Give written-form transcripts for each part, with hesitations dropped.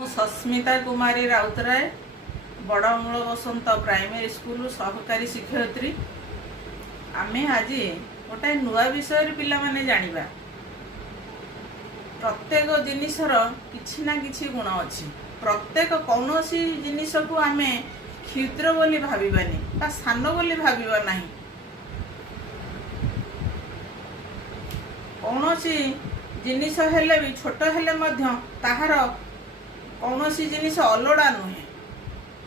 सस्मिता कुमारी राउतराय बड़मूल बसंत primary school सहकारी शिक्षयित्री आमे आज गोटे नुआ विषय पिला माने जानिबा। प्रत्येक जिनिसर किछि ना किछि गुण अछि। प्रत्येक कौनसी जिनिस को आमे क्षुद्र बोली भाबिबानी बा सान बोली भाबिबा नाही। कौनसी जिनिस हेले भी छोट हेले मध्य ताहार कौनसी जिनिस अलोड़ा नुहे।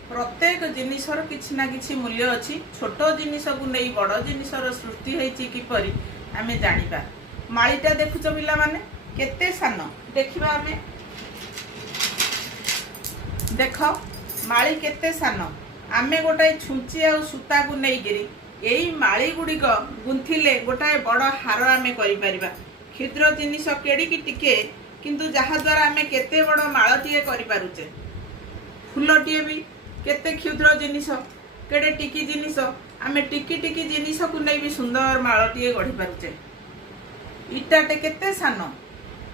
प्रत्येक जिनिसर किछि ना किछि मूल्य अछि। छोट जिनिस को नहीं बड़ जिनिसर सृष्टि हेछि किपरि आमे जानिबा। माळीटा देखुछ पिला माने केते सान देखिबा आमे। देख माळी केते सान। आमे गोटाए छुंची आ सूता को नहीं गिरी एई माळी गुड़िक गुंथिले गोटाए बड़ हार आमे करि परिबा। क्षुद्र जिनिस केड़ी की टिके किंतु जहा द्वारा आमे केते बड़ माळटीए करि पारुचे। फुलटीए भी केते क्षुद्र जिनिस केड़े टिकी जिनिस आमे टिकी टिकी जिनिस को नहीं भी सुंदर माळटीए गढ़ी पारुचे। इटाटे केते सान।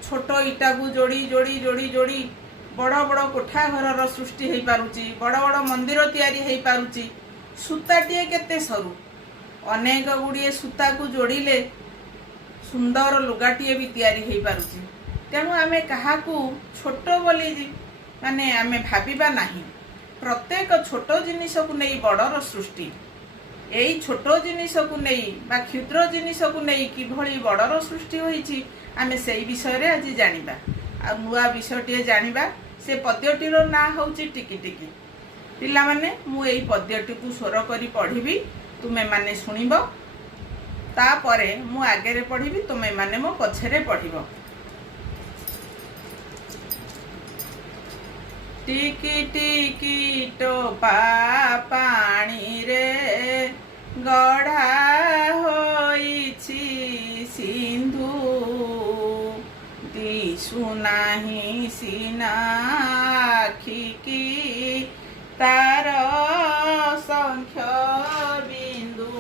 छोट इटा को जोड़ी जोड़ी जोड़ी जोड़ी बड़ बड़ कोठा घर सृष्टि हो पारुची। बड़ बड़ मंदिर तैयारी हो पारुची। सूताटीए केते सरू। अनेक गुड़िए सूता को जोड़िले सुंदर लुगाटीए भी तैयारी हो पारुची। तेणु आमे काहाकू छोट बोली माने आमे भाबिबा नाही। प्रत्येक छोट जिनिस को नहीं बड़र सृष्टि। एई छोट जिनिस को नहीं बा क्षुद्र जिनिस को नहीं किभली बड़र सृष्टि होईची आमे सेई विषय रे आज जानिबा। आ नुआ विषयटीए जानिबा। से पद्यटीर ना होउची टिकी टिकी। पिला माने मु एई पद्यटी को स्वर करी पढ़िबी तुमे माने सुनिबो। तापरे मु आगे पढ़िबी तुमे माने मो पछरे पढ़िबो। टिकी टिकी टोपा पानी रे गढ़ा होईछि सिंधु दिशु नाही सिना आखिकी तार संख्य बिंदु।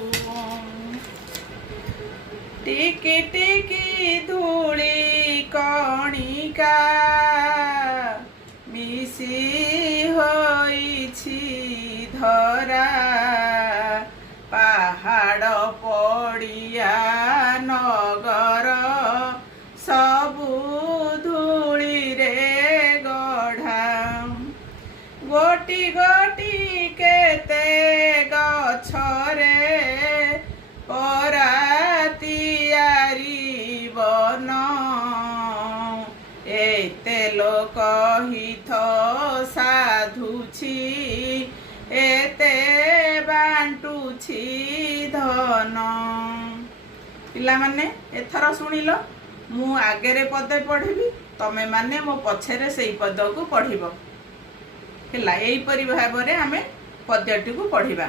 टिकी टिकी धूली कणिका मिसी होईछि धरा पहाड़ पड़िया नगर सबु धूली रे गढ़ा। गोटी गोटी केते गछरे परातियारी बन एते लोक हिथ साधुछि एते बांटुछि धन। पिला माने एथर सुनिलो मु आगे पदे पढ़िबी तमे माने मो पछरे सेई पद को पढ़िबो। हेला एई परि भाबरे आमे पद्यटी को पढ़िबा।